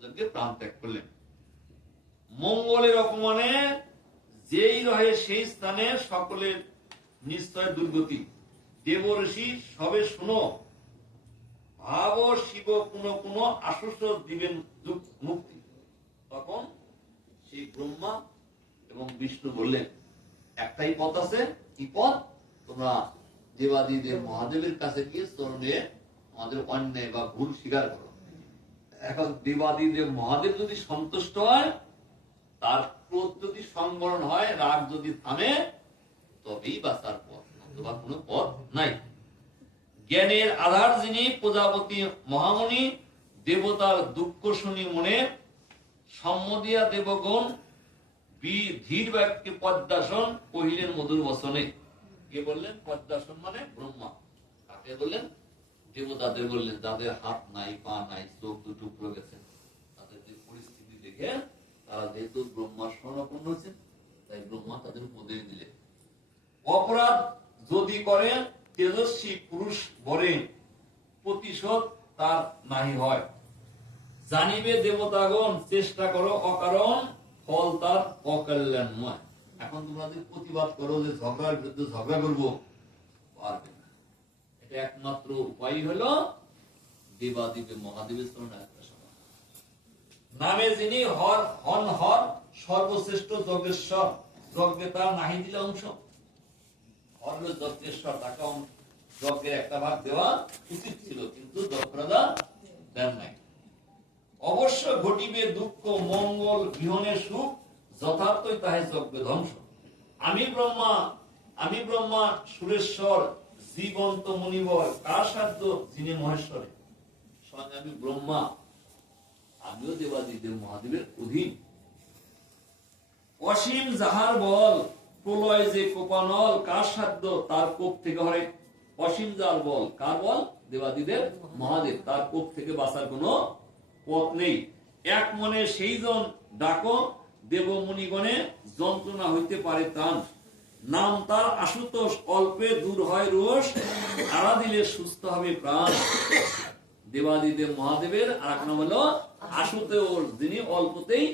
প্রাণ ত্যাগ করলেন। মঙ্গলের অপমানে যেই রহে সেই স্থানে সকলের নিশ্চয় দুর্গতি। দেব ঋষি সবে শুনো, ভাব শিব কোন কোন আশুষ দিবেন মুক্তি। তখন সেই ব্রহ্মা এবং বিষ্ণু বললেন, একটাই পথ আছে, কি পথ? তোমরা দেবাদিদেব মহাদেবের কাছে গিয়ে চরণে আমাদের অন্যায় বা ভুল স্বীকার করো। এখন দেবাদিদেব মহাদেব যদি সন্তুষ্ট হয়, তার ক্রোধ যদি সংবরণ হয়, রাগ যদি থামে, তবেই বাঁচার পথ। নতুবা কোনো পথ নাই। জ্ঞানের আধার যিনি, প্রজাপতি মহামণি, দেবতার দুঃখ শুনি মনে, সম্মদিয়া দেবগণ, বি- ধীর ব্যক্তি পদ্মাসন, কহিলেন মধুর বসনে। কে বললেন? পদ্মাসন মানে ব্রহ্মা। কাকে বললেন? দেবতাদের বললেন যাদের হাত নাই, পা নাই, চোখ দুটো পুরো গেছে। তাদের যে পরিস্থিতি দেখে তারা যেহেতু ব্রহ্মার স্বর্ণপন্ন হয়েছে, তাই ব্রহ্মা তাদের উপদেশ দিলেন অপরাধ যদি করে, তেজস্বী পুরুষ বরে প্রতিশোধ তার নাহি হয়। জানিবে দেবতাগণ, চেষ্টা করো অকারণ, ফল তার অকল্যাণময়। এখন তোমরা যদি প্রতিবাদ করো যে ঝগড়ার বিরুদ্ধে ঝগড়া করব। পারবে এটা একমাত্র উপায় হলো দেবাদিবে মহাদেবের সভা নামে যিনি হর, হন হর, সর্বশ্রেষ্ঠ যজ্ঞেশ্বর যজ্ঞে তার নাহি দিলে অংশ। হর যজ্ঞেশ্বর, তাকে যজ্ঞের একটা ভাগ দেওয়া উচিত ছিল, কিন্তু দক্ষরাজা দেন নাই। অবশ্য ঘটিবে দুঃখ, মঙ্গল বিহনের সুখ, যথার্থই তাহে যজ্ঞ ধ্বংস। আমি ব্রহ্মা আমি ব্রহ্মা সুরেশ্বর জীবন্ত মুনিবর, কার সাধ্য? যিনি মহেশ্বরে স্বয়ং আমি ব্রহ্মা। আমিও দেবাদিদেব মহাদেবের অধীন। অসীম যাহার বল, প্রলয় যে কোপানল, কার সাধ্য? তার কোপ থেকে হরে। অসীম যার বল, কার বল? দেবাদিদেব মহাদেব। তার কোপ থেকে বাঁচার কোনো পথ নেই। এক মনে সেই জন ডাকো দেব মুনিগণে যন্ত্রণা হইতে পারে ত্রাণ। নাম তার আশুতোষ, অল্পে দূর হয় রোষ আড়া দিলে সুস্থ হবে প্রাণ। দেবাদিদেব মহাদেবের আর এক নাম হলো আশুতোষ, যিনি অল্পতেই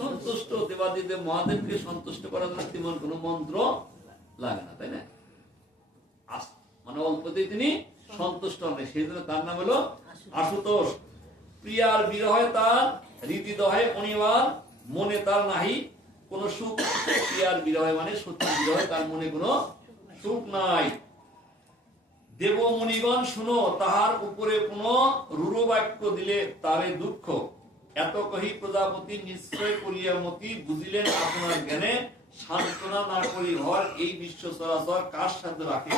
সন্তুষ্ট। দেবাদিদেব মহাদেবকে সন্তুষ্ট করার জন্য তেমন কোনো মন্ত্র লাগে না, তাই না? মানে অল্পতেই তিনি সন্তুষ্ট হন সেই জন্য তার নাম হলো আশুতোষ। প্রিয়ার বিরহে তার হৃদিদহে অনিবার, মনে তার নাহি কোন সুখ প্রিয়ার বিরহে? মানে সত্যি বিরহে, তার মনে কোনো সুখ নাই। দেব মুনিগণ শুনো, তাহার উপরে কোন রূঢ় বাক্য দিলে তারে দুঃখ। এত কহি প্রজাপতি, নিশ্চয় করিয়া মতি, বুঝিলেন আপনার জ্ঞানে সান্ত্বনা না করি ঘর এই বিশ্ব চরাচর কার সাথে রাখি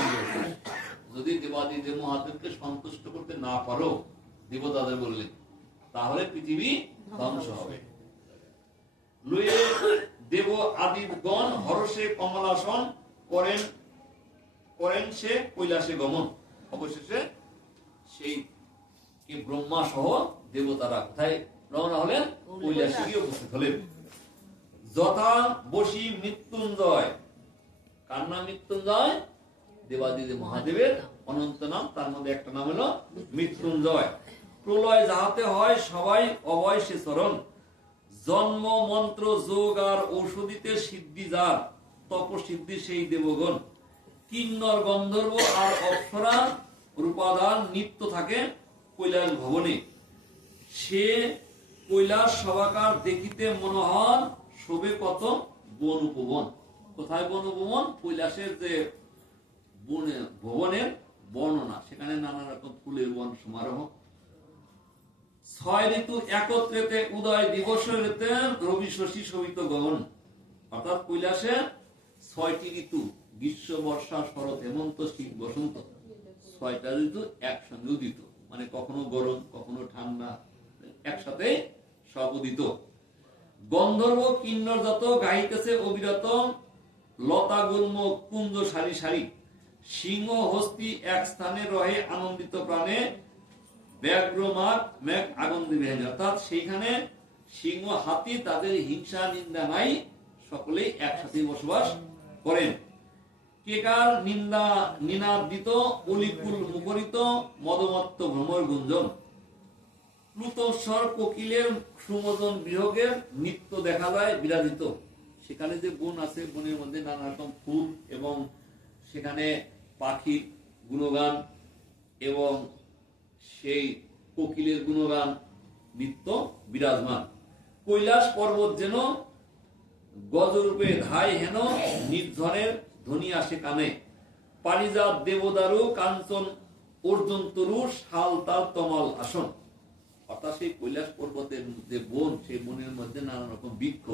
যদি দেবাদি দেব মহাদেবকে সন্তুষ্ট করতে না পারো, দেবতাদের বললেন তাহলে পৃথিবী ধ্বংস হবে। লুয়ে দেব আদিগণ হরসে কমলাসন, করেন করেন সে কৈলাসে গমন। অবশেষে সেই ব্রহ্মা সহ দেবতারা কোথায়? রওনা হলেন কৈলাসে গিয়ে উপস্থিত হলেন। যথা বসি মৃত্যুঞ্জয়। কার নাম মৃত্যুঞ্জয়? দেবাদিদে মহাদেবের অনন্ত নাম। তার মধ্যে একটা নাম হলো মৃত্যুঞ্জয়। প্রলয় যাহাতে হয় সবাই অবয় সে চরণ। জন্ম, মন্ত্র, যোগ আর ঔষধিতে সিদ্ধি যার, তপসিদ্ধি সেই দেবগণ। কিন্নর গন্ধর্ব আর অপ্সরা রূপাদান নিত্য থাকে কৈলাস ভবনে। সে কৈলাস সভাকার দেখিতে মনোহর শোভে কত বন উপবন কোথায় বন উপবন কৈলাসের যে বনে ভবনের বর্ণনা। সেখানে নানা রকম ফুলের বন সমারোহ। ছয় ঋতু একত্রেতে উদয় দিবস রবি শশী শোভিত গগন। অর্থাৎ কৈলাসে ছয়টি ঋতু, গ্রীষ্ম, বর্ষা, শরৎ, হেমন্ত, শীত, বসন্ত। ছয়টা ঋতু একসঙ্গে উদিত। মানে কখনো গরম, কখনো ঠান্ডা, একসাথে সব উদিত গন্ধর্ব কিন্নর যত গাইতেছে অবিরত, লতা, গুল্ম, কুঞ্জ, সারি সারি। সিংহ, হস্তি এক স্থানে রহে আনন্দিত প্রাণে সেইখানে সিংহ, হাতি তাদের হিংসা, নিন্দা নাই, সকলেই একসাথে বসবাস করেন। কেকার নিন্দা নিনাদিত, অলিকুল মুখরিত, মদমত্ত ভ্রমর গুঞ্জন। প্লুতস্বর কোকিলের সুমোদন বিহগের নৃত্য দেখা যায়, বিরাজিত। সেখানে যে বন আছে, বনের মধ্যে নানা রকম ফুল এবং সেখানে পাখির গুণগান এবং সেই কোকিলের গুণগান নিত্য বিরাজমান। কৈলাস পর্বত যেন গজরূপে ধাই হেন নির্ধনের ধ্বনি আসে কানে। পারিজাত দেবদারু, কাঞ্চন, অর্জুন তরু, শাল, তাল, তমাল, আসন। অর্থাৎ সেই কৈলাস পর্বতের যে বন, সেই বনের মধ্যে নানা রকম বৃক্ষ।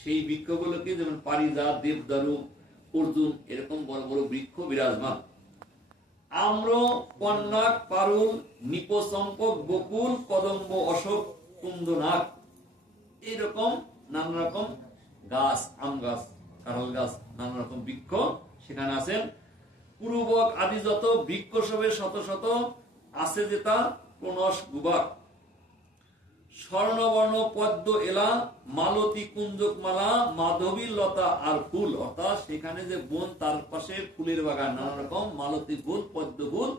সেই বৃক্ষগুলোকে যেমন পারিজাত, দেবদারু, অর্জুন, এরকম বড় বড় বৃক্ষ বিরাজমান। আম্র কন্যাক পারুল নিপসম্প বকুল, কদম্ব, অশোক কুন্দনাক এইরকম নানা রকম গাছ, আম গাছ, কাঁঠাল গাছ নানা রকম বৃক্ষ সেখানে আছেন। পূর্বক আদি যত বৃক্ষ সবে শত শত আছে যে তা প্রণস গুবাক স্বর্ণবর্ণ পদ্ম এলা মালতী কুঞ্জক মালা মাধবী লতা আর ফুল। অর্থাৎ সেখানে যে বন তার পাশে ফুলের বাগান নানা রকম মালতী ফুল পদ্ম ফুল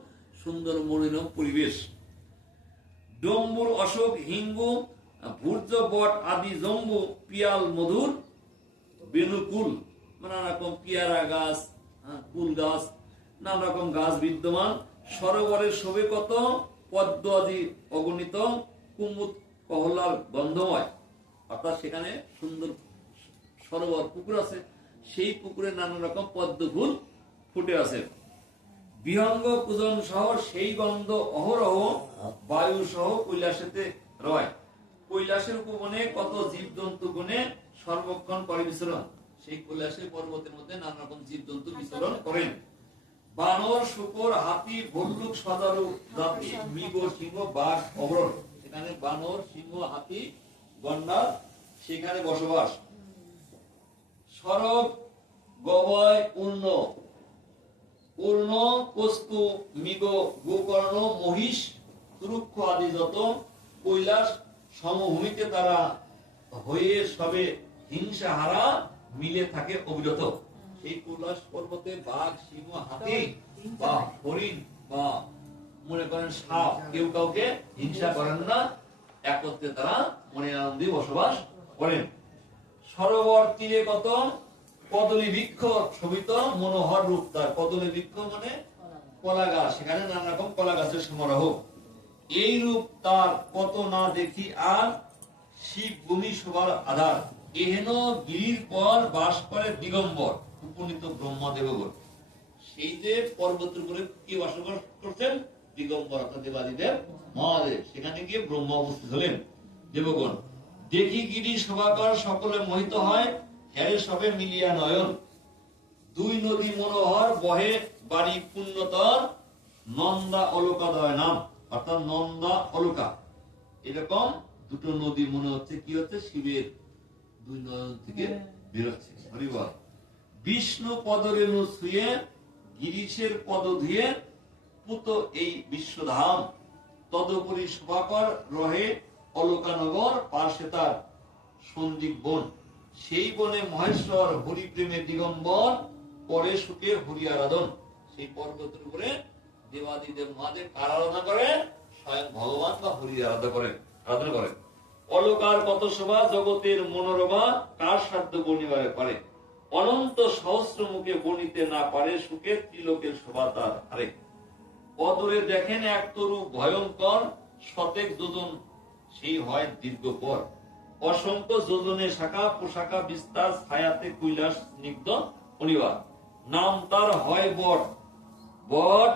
সুন্দর মনোরম পরিবেশ। ডম্বুর অশোক হিঙ্গু ভূর্য বট আদি জম্বু পিয়াল মধুর বেনুকুল নানা রকম পিয়ারা গাছ হ্যাঁ, কুল গাছ নানা রকম গাছ বিদ্যমান। সরোবরের শোভে কত? পদ্ম আদি অগণিত কুমুদ কহলার গন্ধময়। অর্থাৎ সেখানে সুন্দর সরোবর পুকুর আছে। সেই পুকুরে নানা রকম পদ্ম ফুল ফুটে আছে। বিহঙ্গ পূজন সহ সেই গন্ধ অহরহ বায়ু সহ কৈলাসেতে রয়। কৈলাসের উপবনে কত জীব জন্তু গুণে সর্বক্ষণ করে বিচরণ সেই কৈলাসের পর্বতের মধ্যে নানা রকম জীব জন্তু বিচরণ করেন। বানর, শুকর, হাতি, ভল্লুক সদারু জাতি, মৃগ, সিংহ, বাঘ অবরণ সেখানে বানর সিংহ হাতি গন্ডার সেখানে বসবাস। সরব গবয় উন্ন পূর্ণ কস্তু মৃগ গোকর্ণ মহিষ তুরুক্ষ আদি যত কৈলাস সমভূমিতে তারা হয়ে সবে হিংসা হারা মিলে থাকে অবিরত। সেই কৈলাস পর্বতে বাঘ সিংহ হাতি বা হরিণ বা মনে করেন, সাপ কেউ কাউকে হিংসা করেন না, একত্রে তারা মনে আনন্দে বসবাস করেন। সরোবর তীরে কত? কদলী বৃক্ষ শোভিত, মনোহর রূপ তার। কদলী বৃক্ষ মানে কলা গাছ, সেখানে নানা রকম কলা গাছের সমারোহ। এই রূপ তার কত না দেখি আর শিব ভূমি শোভার আধার। এহেন গিরির পর বাস করে দিগম্বর, উপনীত ব্রহ্মদেবগণ। সেই যে পর্বতের উপরে কি বাস করছেন দিগম্বর অর্থাৎ দেবাদিদেব মহাদেব। সেখানে গিয়ে ব্রহ্ম উপস্থিত হলেন। দেবগণ, দেখি গিরি সভাকর সকলে মোহিত হয় হ্যারে সবে মিলিয়া নয়ন। দুই নদী মনোহর, বহে বাড়ি পুণ্যতর, নন্দা অলকাদয় নাম। অর্থাৎ নন্দা অলকা। এরকম দুটো নদী মনে হচ্ছে কি হচ্ছে? শিবের দুই নয়ন থেকে বেরোচ্ছে হরিবল। বিষ্ণু পদরেণু ছুঁয়ে গিরিশের পদ ধুয়ে পুত এই বিশ্বধাম, তদুপরি শোভাকর রহে অলকানগর পার্শ্বে তার সন্দীপ বন। সেই বনে মহেশ্বর হরিপ্রেমে দিগম্বর, পরে সুখে হরি আরাধন সেই পর্বতের উপরে দেবাদিদেব মহাদেব কার আরাধনা করে স্বয়ং ভগবান বা হরি আরাধনা করেন আরাধনা করেন। অলকার কত শোভা জগতের মনোরমা, কার সাধ্য বনিবারে পারে অনন্ত সহস্র মুখে বনিতে না পারে সুখে ত্রিলোকের শোভা তার হারে। অদূরে দেখেন এক তরু ভয়ঙ্কর শতেক যোজন, সেই হয় দীর্ঘ পর। অসংখ্য যোজনে শাখা, পোশাখা, বিস্তার, ছায়াতে কৈলাস, স্নিগ্ধ অনিবার নাম তার হয় বট। বট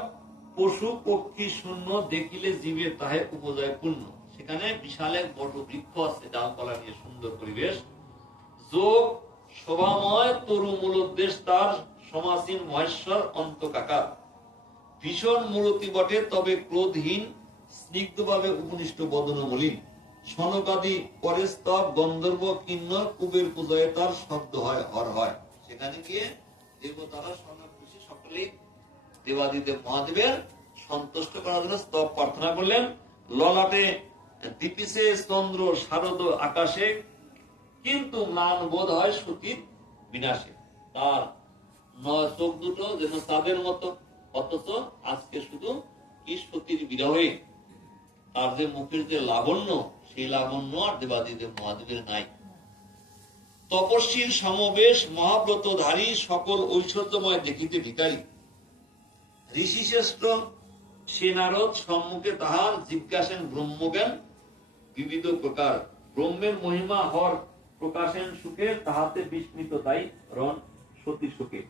পশু, পক্ষী, শূন্য দেখিলে জীবে তাহে উপজয় পূর্ণ। সেখানে বিশাল এক বট বৃক্ষ আছে, ডালপালা নিয়ে সুন্দর পরিবেশ। যোগ, শোভাময় তরু মূলোদ্দেশ তার সমাসীন মহেশ্বর অন্তকাকার। ভীষণ মূরতি বটে, তবে ক্রোধহীন, স্নিগ্ধভাবে উপনিষ্ঠ বদন মলিন সনকাদি পরে স্তব গন্ধর্ব, কিন্নর, কুবের পূজায় তার শব্দ হয়, হর হয়। সেখানে গিয়ে দেবতারা, সনক খুশি সকলেই দেবাদিদেব মহাদেবের সন্তুষ্ট করার জন্য স্তব প্রার্থনা করলেন। ললাটে দীপিসে চন্দ্র, শারদ আকাশে, কিন্তু মান বোধ হয় সতীর বিনাশে। তার নয় চোখ দুটো যেন তাদের মতো অথচ আজকে শুধু কি বিরহে তার যে মুখের যে লাবণ্য, সেই লাবণ্য আর দেবাদিদেব মহাদেবের নাই। তপস্বীর সমাবেশ মহাব্রতধারী সকল ঐশ্বর্যময় দেখিতে ভিকারী ঋষি শ্রেষ্ঠ সেনারদ সম্মুখে তাহার জিজ্ঞাসেন ব্রহ্মজ্ঞান, বিবিধ প্রকার। ব্রহ্মের মহিমা হর প্রকাশেন সুখে, তাহাতে বিস্মিত তাই রণ সতী সুখে।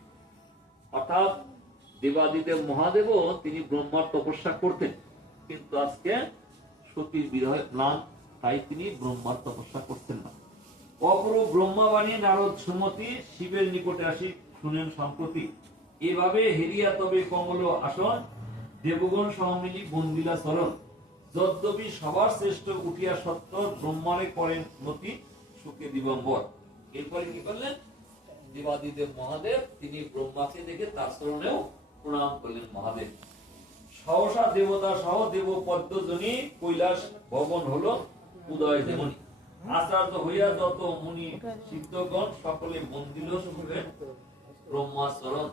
অর্থাৎ দেবাদিদেব মহাদেবও তিনি ব্রহ্মার তপস্যা করতেন। কিন্তু আজকে সতীর বিরহে প্লান, তাই তিনি ব্রহ্মার তপস্যা করতেন না। অপরূপ ব্রহ্মাবাণী নারদ সুমতি শিবের নিকটে আসি শুনেন সম্প্রতি। এভাবে হেরিয়া তবে কমল আসন, দেবগণ সহমিলি বন্দিলা চরণ। যদ্যপি সবার শ্রেষ্ঠ উঠিয়া সত্য ব্রহ্মারে করেন মতি সুখে দিগম্বর। এরপরে কি করলেন? দেবাদিদেব মহাদেব তিনি ব্রহ্মাকে দেখে তার চরণেও প্রণাম করলেন মহাদেব। সহসা দেবতা সহ দেব পদ্মজনী কৈলাস ভবন হলো উদয় দেবনী। আচার্য হইয়া যত মুনি, সিদ্ধগণ সকলে মন্দির শুনলেন ব্রহ্মাচরণ।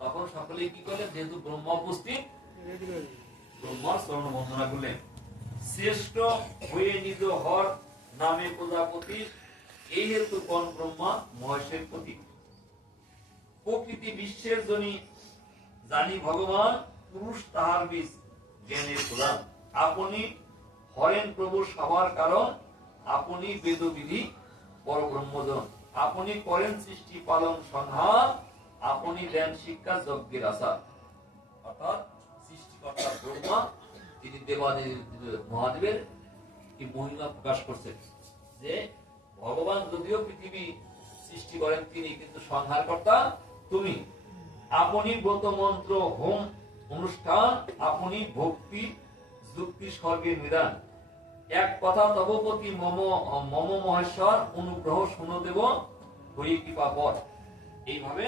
তখন সকলে কি করলেন? যেহেতু ব্রহ্মা উপস্থিত ব্রহ্মার চরণ বন্দনা করলেন। শ্রেষ্ঠ হয়ে নিজ হর নামে প্রজাপতি, এই হেতু কন ব্রহ্মা মহেশের প্রতীক। প্রকৃতি বিশ্বের জনী জানি ভগবান, পুরুষ তাহার বীজ। জ্ঞানের প্রধান আপনি হরেন প্রভু সবার কারণ, আপনি বেদবিধি পরব্রহ্মজন। আপনি করেন সৃষ্টি, পালন সংহার আপনি দেন শিক্ষা, যজ্ঞের আশা অর্থাৎ সৃষ্টিকর্তা ব্রহ্মা তিনি দেবাদেব মহাদেবের কি মহিমা প্রকাশ করছেন, যে ভগবান যদিও পৃথিবী সৃষ্টি করেন তিনি, কিন্তু সংহার কর্তা তুমি। আপনি ব্রত মন্ত্র, হোম অনুষ্ঠান, আপনি ভক্তি, যুক্তি, স্বর্গের নিদান। এক কথা তবপতি মম মম মহেশ্বর, অনুগ্রহ শুনো দেব হয়ে কৃপা পর এইভাবে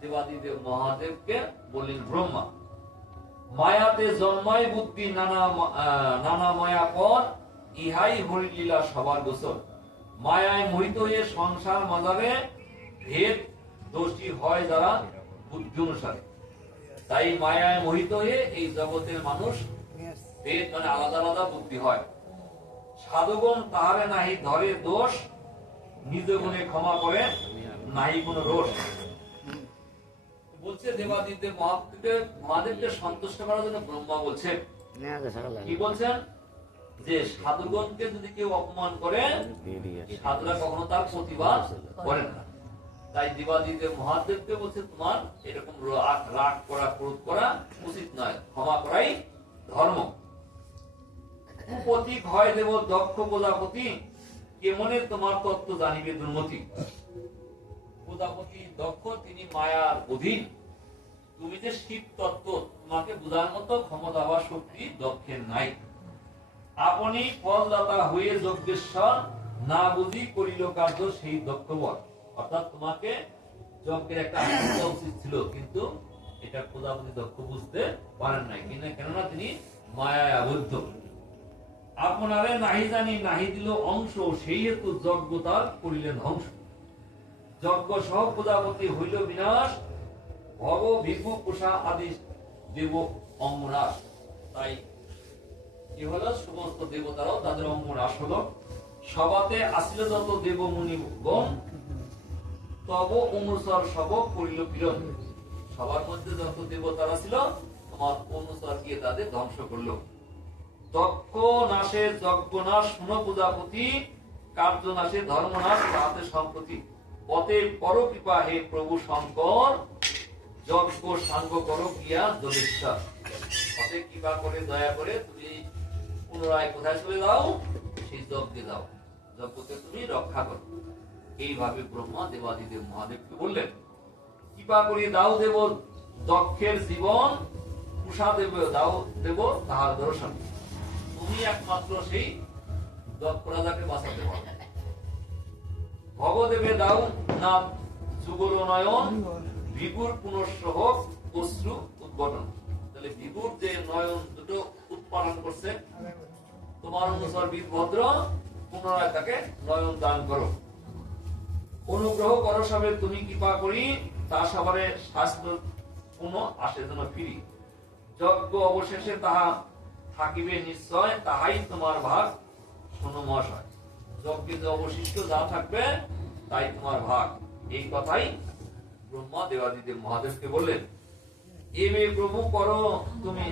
দেবাদিদেব মহাদেবকে বললেন, ব্রহ্মা, মায়াতে জন্মায় বুদ্ধি নানা নানা মায়া পর, ইহাই হরিলীলা সবার গোসল মায়ায় মোহিত হয়ে সংসার মাজারে ভেদ, দোষী হয় যারা বুদ্ধি অনুসারে। তাই মায়ায় মোহিত হয়ে এই জগতের মানুষ ভেদ মানে আলাদা আলাদা বুদ্ধি হয়। সাধুগণ তাহারে নাহি ধরে দোষ নিজ গুণে ক্ষমা করে নাহি কোনো রোষ। বলছে দেবাদিদেব মহাদেব মহাদেবকে সন্তুষ্ট করার জন্য ব্রহ্মা বলছেন। কি বলছেন? যে সাধুগণকে যদি কেউ অপমান করে সাধুরা কখনো তার প্রতিবাদ করেন না। তাই দেবাদিদেব মহাদেবকে বলছে, তোমার এরকম রাগ করা, ক্রোধ করা উচিত নয়। ক্ষমা করাই ধর্ম। কুপতি ভয় দেব, দক্ষ প্রজাপতি কেমনে তোমার তত্ত্ব জানিবে দুর্মতি? প্রজাপতি দক্ষ, তিনি মায়ার অধীন। তুমি যে শিব তত্ত্ব, তোমাকে বোঝার মতো ক্ষমতা বা শক্তি দক্ষের নাই। আপনি ফলদাতা হয়ে যজ্ঞেশ্বর, না বুঝি করিল কার্য সেই দক্ষবর অর্থাৎ তোমাকে যজ্ঞের একটা দেওয়া উচিত ছিল, কিন্তু এটা প্রজাপতি দক্ষ বুঝতে পারেন নাই। কিনা কেননা তিনি মায়ায় আবদ্ধ। আপনারে নাহি জানি, নাহি দিল অংশ, সেই হেতু যজ্ঞ তার করিলেন ধ্বংস। যজ্ঞ সহ প্রজাপতি হইল বিনাশ, ভব ভিক্ষু পোষা আদি দেব অঙ্গনাশ। তাই কি হলো সমস্ত দেবতারাও তাদের অঙ্গনাশ হলো। সবাতে আসিল যত দেব মুনি গণ তব অনুসর সব করিল পীড়ন। সবার মধ্যে যত দেবতারা ছিল তোমার অনুসর গিয়ে তাদের ধ্বংস করল। দক্ষ নাশে যজ্ঞ নাশ, শুনো প্রজাপতি, কার্য নাশে, ধর্ম নাশ তাহাতে সম্প্রতি পথে পর কৃপা হে প্রভু শঙ্কর, যজ্ঞ সাঙ্গ করো গিয়া জলেশ্বর পথে কৃপা করে, দয়া করে তুমি পুনরায় কোথায় চলে যাও? সেই যজ্ঞে যাও। যজ্ঞকে তুমি রক্ষা করো। এইভাবে ব্রহ্মা দেবাদিদেব মহাদেবকে বললেন, কৃপা করিয়ে দাও দেব দক্ষের জীবন, উষা দেব, দাও দেব তাহার দর্শন। তুমি একমাত্র সেই দক্ষ রাজাকে বাঁচাতে পারো। ভগদেবে দাও না যুগল নয়ন বিগুর পুনঃসহ অশ্রু উদ্ঘটন। তাহলে বিগুর যে নয়ন দুটো উৎপাদন করছে, তোমার অনুসার বীরভদ্র পুনরায় তাকে নয়ন দান করো। অনুগ্রহ করো সবে, তুমি কৃপা করি, তা সবারে শাস্ত্র পুনঃ আসে যেন ফিরি। যজ্ঞ অবশেষে তাহা থাকিবে নিশ্চয়, তাহাই তোমার ভাগ। শোনো মহাশয়, যজ্ঞে যে অবশিষ্ট যা থাকবে, তাই তোমার ভাগ। এই কথাই ব্রহ্মা দেবাদিদেব মহাদেবকে বললেন। এ প্রভু, করো তুমি।